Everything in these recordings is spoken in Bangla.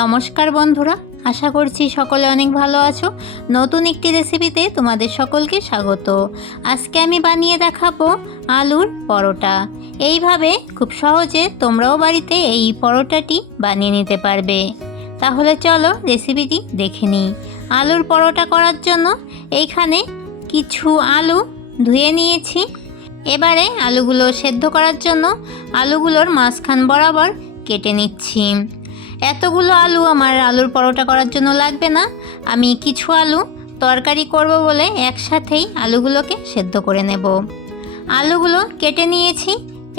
নমস্কার বন্ধুরা, আশা করছি সকলে অনেক ভালো আছো। নতুন একটি রেসিপিতে তোমাদের সকলকে স্বাগত। আজকে আমি বানিয়ে দেখাবো আলুর পরোটা। এইভাবে খুব সহজে তোমরাও বাড়িতে এই পরোটাটি বানিয়ে নিতে পারবে। তাহলে চলো রেসিপিটি দেখে নিই। আলুর পরোটা করার জন্য এইখানে কিছু আলু ধুয়ে নিয়েছি। এবারে আলুগুলো সেদ্ধ করার জন্য আলুগুলোর মাঝখান বরাবর কেটে নিচ্ছি। এতগুলো আলু আমার আলুর পরোটা করার জন্য লাগবে না। আমি কিছু আলু তরকারি করব বলে একসাথেই আলুগুলোকে সেদ্ধ করে নেব। আলুগুলো কেটে নিয়েছি।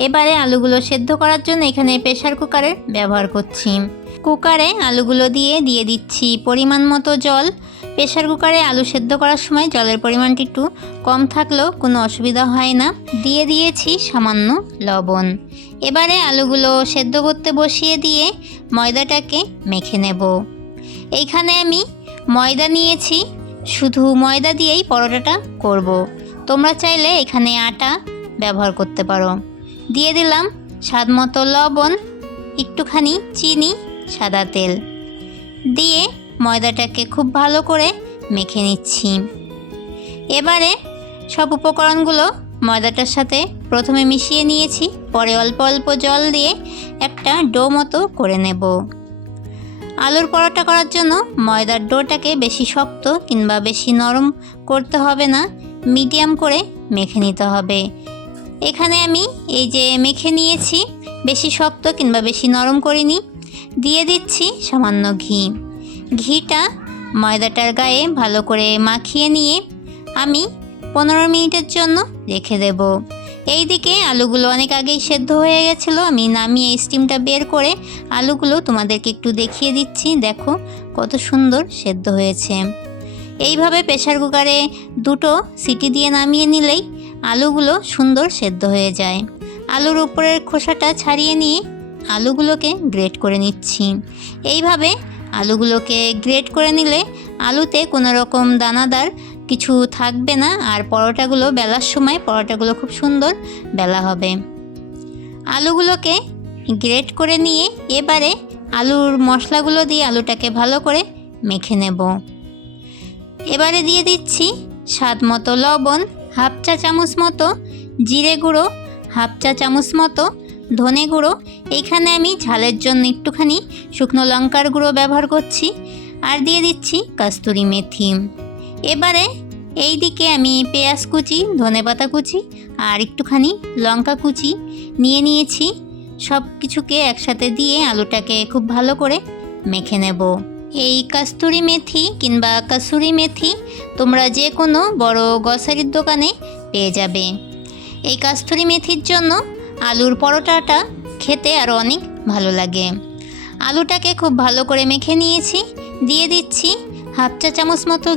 এবারে আলুগুলো সেদ্ধ করার জন্য এখানে প্রেসার কুকারের ব্যবহার করছি। কুকারে আলুগুলো দিয়ে দিচ্ছি পরিমাণ মতো জল। প্রেসার কুকারে আলু সেদ্ধ করার সময় জলের পরিমাণটি একটু কম থাকলেও কোনো অসুবিধা হয় না। দিয়েছি সামান্য লবণ। এবারে আলুগুলো সেদ্ধ করতে বসিয়ে দিয়ে ময়দাটাকে মেখে নেব। এইখানে আমি ময়দা নিয়েছি, শুধু ময়দা দিয়েই পরোটাটা করব। তোমরা চাইলে এখানে আটা ব্যবহার করতে পারো। দিয়ে দিলাম স্বাদ মতো লবণ, একটুখানি চিনি, সাদা তেল দিয়ে ময়দাটাকে খুব ভালো করে মেখে নিচ্ছি। এবারে সব উপকরণগুলো ময়দাটার সাথে প্রথমে মিশিয়ে নিয়েছি, পরে অল্প অল্প জল দিয়ে একটা ডো মতো করে নেব। আলুর পরোটা করার জন্য ময়দার ডোটাকে বেশি শক্ত কিংবা বেশি নরম করতে হবে না, মিডিয়াম করে মেখে নিতে হবে। এখানে আমি এই যে মেখে নিয়েছি, বেশি শক্ত কিংবা বেশি নরম করিনি। দিয়ে দিচ্ছি সামান্য ঘি। ঘিটা ময়দাটার গায়ে ভালো করে মাখিয়ে নিয়ে আমি 15 মিনিটের জন্য রেখে দেব। এইদিকে আলুগুলো অনেক আগেই সেদ্ধ হয়ে গেছিলো। আমি নামিয়ে স্টিমটা বের করে আলুগুলো তোমাদেরকে একটু দেখিয়ে দিচ্ছি। দেখো কত সুন্দর সেদ্ধ হয়েছে। এইভাবে প্রেসার কুকারে 2টো সিটি দিয়ে নামিয়ে নিলেই আলুগুলো সুন্দর সেদ্ধ হয়ে যায়। আলুর উপরের খোসাটা ছাড়িয়ে নিয়ে আলুগুলোকে গ্রেট করে নিচ্ছি। এইভাবে আলুগুলোকে গ্রেট করে নিলে আলুতে কোনো রকম দানাদার কিছু থাকবে না, আর পরোটাগুলো বেলার সময় পরোটাগুলো খুব সুন্দর বেলা হবে। আলুগুলোকে গ্রেট করে নিয়ে এবারে আলুর মশলাগুলো দিয়ে আলুটাকে ভালো করে মেখে নেব। এবারে দিয়ে দিচ্ছি স্বাদ মতো লবণ, হাফ চা চামচ মতো জিরে গুঁড়ো, হাফ চা চামচ মতো ধনে গুঁড়ো। এইখানে আমি ঝালের জন্য একটুখানি শুকনো লঙ্কার গুঁড়ো ব্যবহার করছি। আর দিয়ে দিচ্ছি কস্তুরি মেথি। এবারে এই দিকে আমি পেঁয়াজ কুচি, ধনেপাতা কুচি আর একটুখানি লঙ্কা কুচি নিয়েছি। সব কিছুকে একসাথে দিয়ে আলুটাকে খুব ভালো করে মেখে নেব। এই কস্তুরি মেথি কিংবা কসুরি মেথি তোমরা যে কোনো বড় গ্রসারির দোকানে পেয়ে যাবে। এই কস্তুরি মেথির জন্য আলুর পরোটাটা খেতে আরও অনেক ভালো লাগে। আলুটাকে খুব ভালো করে মেখে নিয়েছি। দিয়ে দিচ্ছি হাফ চা চামচ মতো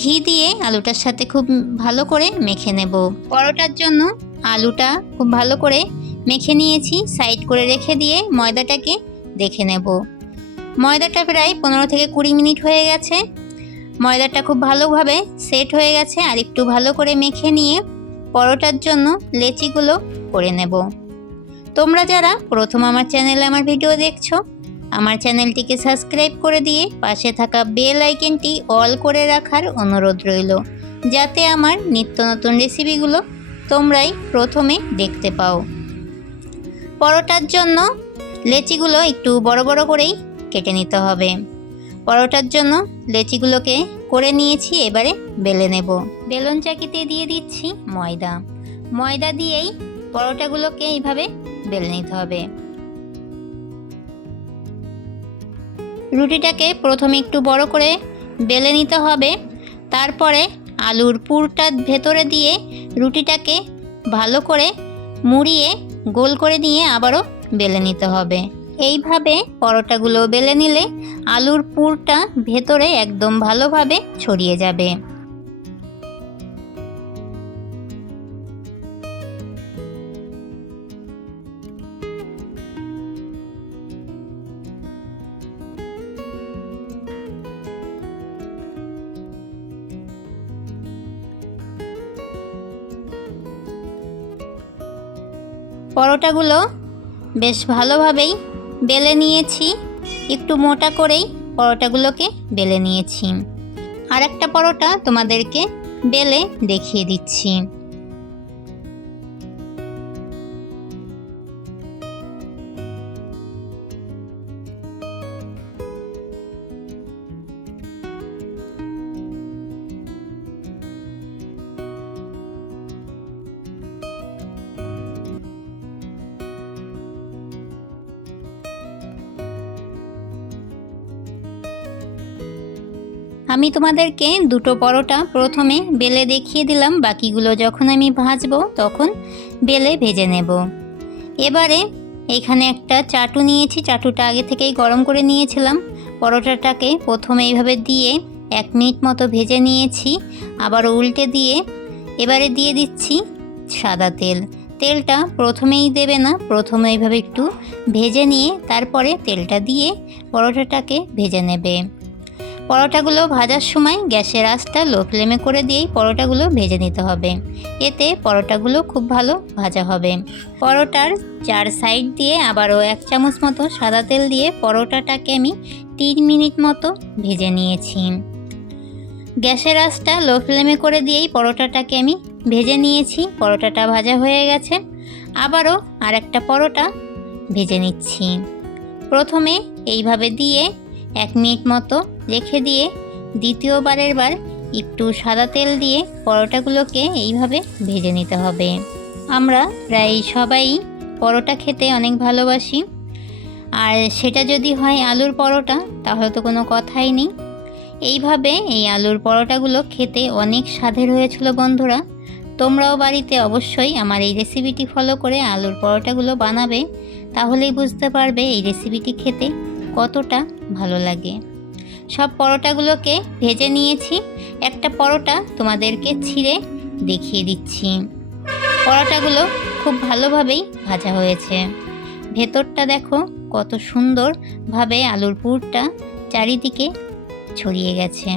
ঘি দিয়ে আলুটার সাথে খুব ভালো করে মেখে নেব। পরোটার জন্য আলুটা খুব ভালো করে মেখে নিয়েছি, সাইড করে রেখে দিয়ে ময়দাটাকে দেখে নেব। ময়দাটা প্রায় 15 থেকে 20 মিনিট হয়ে গেছে। ময়দাটা খুব ভালোভাবে সেট হয়ে গেছে। আর একটু ভালো করে মেখে নিয়ে পরোটার জন্য লেচিগুলো করে নেব। তোমরা যারা প্রথম আমার চ্যানেলে আমার ভিডিও দেখছো, আমার চ্যানেলটিকে সাবস্ক্রাইব করে দিয়ে পাশে থাকা বেল আইকনটি অল করে রাখার অনুরোধ রইল, যাতে আমার নিত্য নতুন রেসিপিগুলো তোমরাই প্রথমে দেখতে পাও। পরোটার জন্য লেচিগুলো একটু বড় বড় করেই কেটে নিতে হবে। পরোটার জন্য লেচিগুলোকে করে নিয়েছি। এবারে বেলে নেব। বেলন চাকিতে দিয়ে দিচ্ছি ময়দা দিয়েই পরোটাগুলোকে এইভাবে বেলে নিতে হবে। রুটিটাকে প্রথমে একটু বড় করে বেলে নিতে হবে। তারপরে আলুর পুরটা ভেতরে দিয়ে রুটিটাকে ভালো করে মুড়িয়ে গোল করে নিয়ে আবারও বেলে নিতে হবে। এইভাবে পরোটাগুলো বেলে নিলে আলুর পুরটা ভেতরে একদম ভালোভাবে ছড়িয়ে যাবে। পরোটাগুলো বেশ ভালোভাবেই বেলে নিয়েছি। একটু মোটা করেই পরোটাগুলোকে বেলে নিয়েছি। আর একটা পরোটা তোমাদেরকে বেলে দেখিয়ে দিচ্ছি। আমি তোমাদেরকে দুটো পরোটা প্রথমে বেলে দেখিয়ে দিলাম, বাকিগুলো যখন আমি ভাজবো তখন বেলে ভেজে নেব। এবারে এখানে একটা চাটু নিয়েছি, চাটুটা আগে থেকেই গরম করে নিয়েছিলাম। পরোটাটাকে প্রথমে এইভাবে দিয়ে 1 মিনিট মতো ভেজে নিয়েছি, আবারও উল্টে দিয়ে এবারে দিয়ে দিচ্ছি সাদা তেল। তেলটা প্রথমেই দেবে না, প্রথমে এইভাবে একটু ভেজে নিয়ে তারপরে তেলটা দিয়ে পরোটাটাকে ভেজে নেবে। পরোটাগুলো ভাজার সময় গ্যাসের আঁচটা লো ফ্লেমে করে দিয়েই পরোটাগুলো ভেজে নিতে হবে, এতে পরোটাগুলো খুব ভালো ভাজা হবে। পরোটার 4 সাইড দিয়ে আবারও 1 চামচ মতো সাদা তেল দিয়ে পরোটাটাকে আমি 3 মিনিট মতো ভেজে নিয়েছি। গ্যাসের আঁচটা লো ফ্লেমে করে দিয়েই পরোটাটাকে আমি ভেজে নিয়েছি। পরোটাটা ভাজা হয়ে গেছে, আবারও আরেকটা পরোটা ভেজে নিচ্ছি। প্রথমে এইভাবে দিয়ে 1 মিনিট মতো রেখে দিয়ে দ্বিতীয়বারের বার একটু সাদা তেল দিয়ে পরোটাগুলোকে এইভাবে ভেজে নিতে হবে। আমরা প্রায় সবাই পরোটা খেতে অনেক ভালোবাসি, আর সেটা যদি হয় আলুর পরোটা তাহলে তো কোনো কথাই নেই। এইভাবে এই আলুর পরোটাগুলো খেতে অনেক স্বাদের হয়েছিল বন্ধুরা। তোমরাও বাড়িতে অবশ্যই আমার এই রেসিপিটি ফলো করে আলুর পরোটাগুলো বানাবে, তাহলেই বুঝতে পারবে এই রেসিপিটি খেতে কতটা ভালো লাগে। সব পরোটাগুলোকে ভেজে নিয়েছি, একটা পরোটা তোমাদেরকে ছিঁড়ে দেখিয়ে দিচ্ছি। পরোটাগুলো খুব ভালোভাবেই ভাজা হয়েছে, ভেতরটা দেখো কত সুন্দরভাবে আলুর পুরটা চারিদিকে ছড়িয়ে গেছে।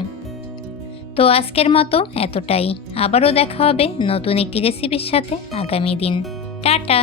তো আজকের মতো এতটাই, আবারও দেখা হবে নতুন একটি রেসিপির সাথে আগামী দিন। টাটা।